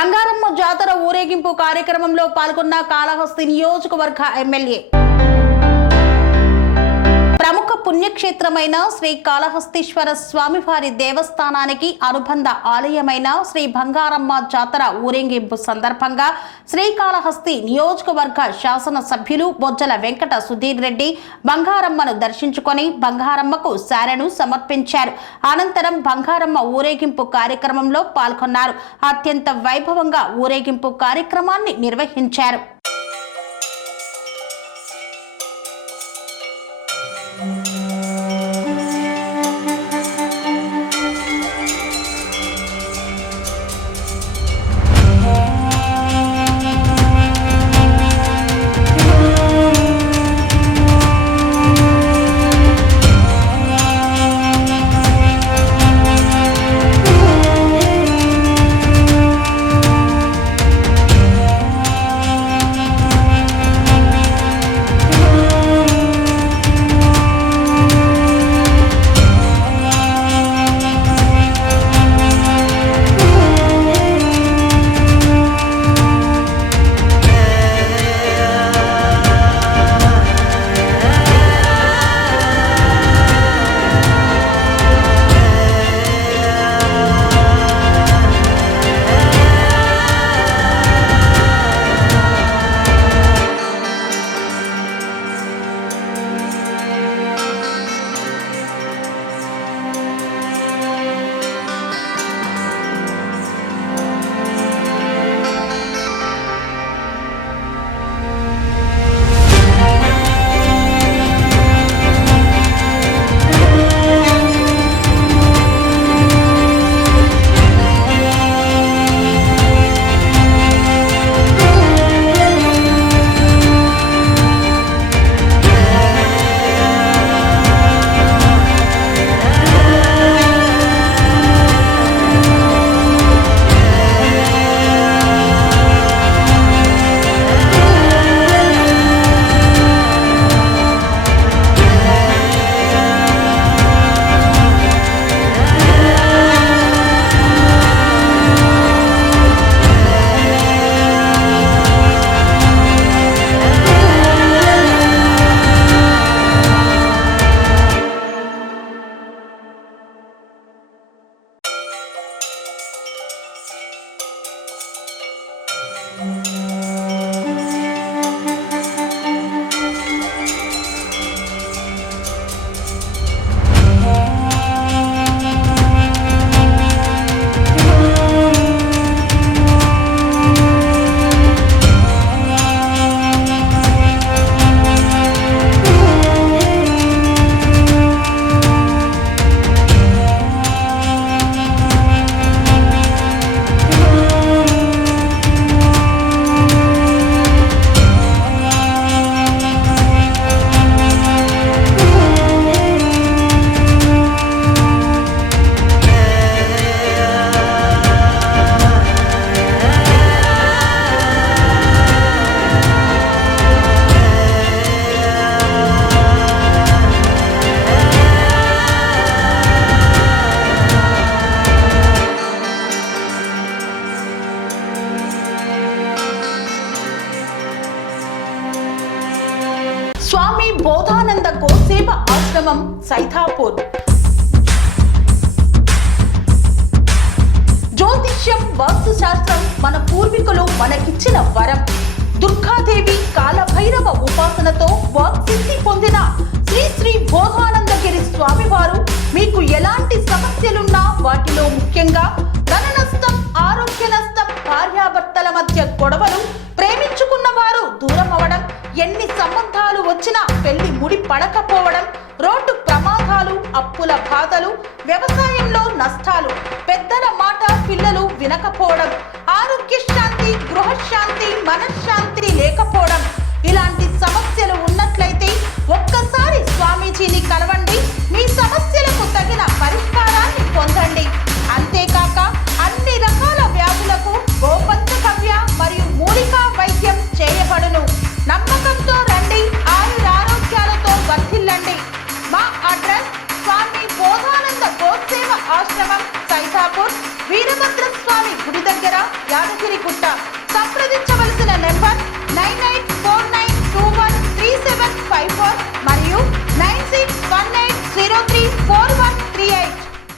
బంగారమ్మ జాతర ఊరేగింపు కార్యక్రమంలో పాల్గొన్న కాళహస్తి నియోజకవర్గ ఎమ్మెల్యే. ప్రముఖ పుణ్యక్షేత్రమైన శ్రీ కాళహస్తీశ్వర స్వామివారి దేవస్థానానికి అనుబంధ ఆలయమైన శ్రీ బంగారమ్మ జాతర ఊరేగింపు సందర్భంగా శ్రీకాళహస్తి నియోజకవర్గ శాసన సభ్యులు బొజ్జల వెంకట సుధీర్ రెడ్డి బంగారమ్మను దర్శించుకొని బంగారమ్మకు శారెను సమర్పించారు. అనంతరం బంగారమ్మ ఊరేగింపు కార్యక్రమంలో పాల్గొన్నారు. అత్యంత వైభవంగా ఊరేగింపు కార్యక్రమాన్ని నిర్వహించారు. స్వామి బోధానంద గోసేవ ఆశ్రమం సైథాపూర్. జ్యోతిష్యం, వాస్తు శాస్త్రం మన పూర్వీకులు మనకిచ్చిన వరం. దుర్గాదేవి, కాలభైరవ ఉపాసనతో వాక్సిద్ధి పొందిన శ్రీ శ్రీ బోధానందగిరి స్వామివారు మీకు ఎలాంటి సమస్యలున్నా, వాటిలో ముఖ్యంగా ధన నష్టం, ఆరోగ్య నష్టం, భార్యాభర్తల మధ్య గొడవలు, ప్రేమించుకున్న వారు దూరం అవడం, ఎన్ని సంబంధాలు వచ్చినా పెళ్లి ముడి పడకపోవడం, రోడ్డు ప్రమాదాలు, అప్పుల బాధలు, వ్యవసాయంలో నష్టాలు, పెద్దల మాట పిల్లలు వినకపోవడం, ఆరోగ్య శాంతి, గృహశాంతి, మనశ్శాంతి లేకపోవడం, ఇలాంటి సమస్యలు ఉన్నట్లయితే ఒక్కసారి స్వామీజీని కలవండి. మీ సమస్యలకు తగిన పరిష్కారాన్ని పొందండి. అంతేకాక అన్ని రకాల వ్యాధులకు గోపంచకవ్య మరియు మూలికా వైద్యం చేయబడును. నమ్మకంతో రండి, ఆరోగ్యాలతో వర్ధిల్లండి. మా అడ్రస్ స్వామి బోధానంద గోసేవ ఆశ్రమం, సైథాపూర్. వీరభద్రస్వామి గుడి దగ్గర యాదగిరి గుట్ట. సంప్రదించవలసిన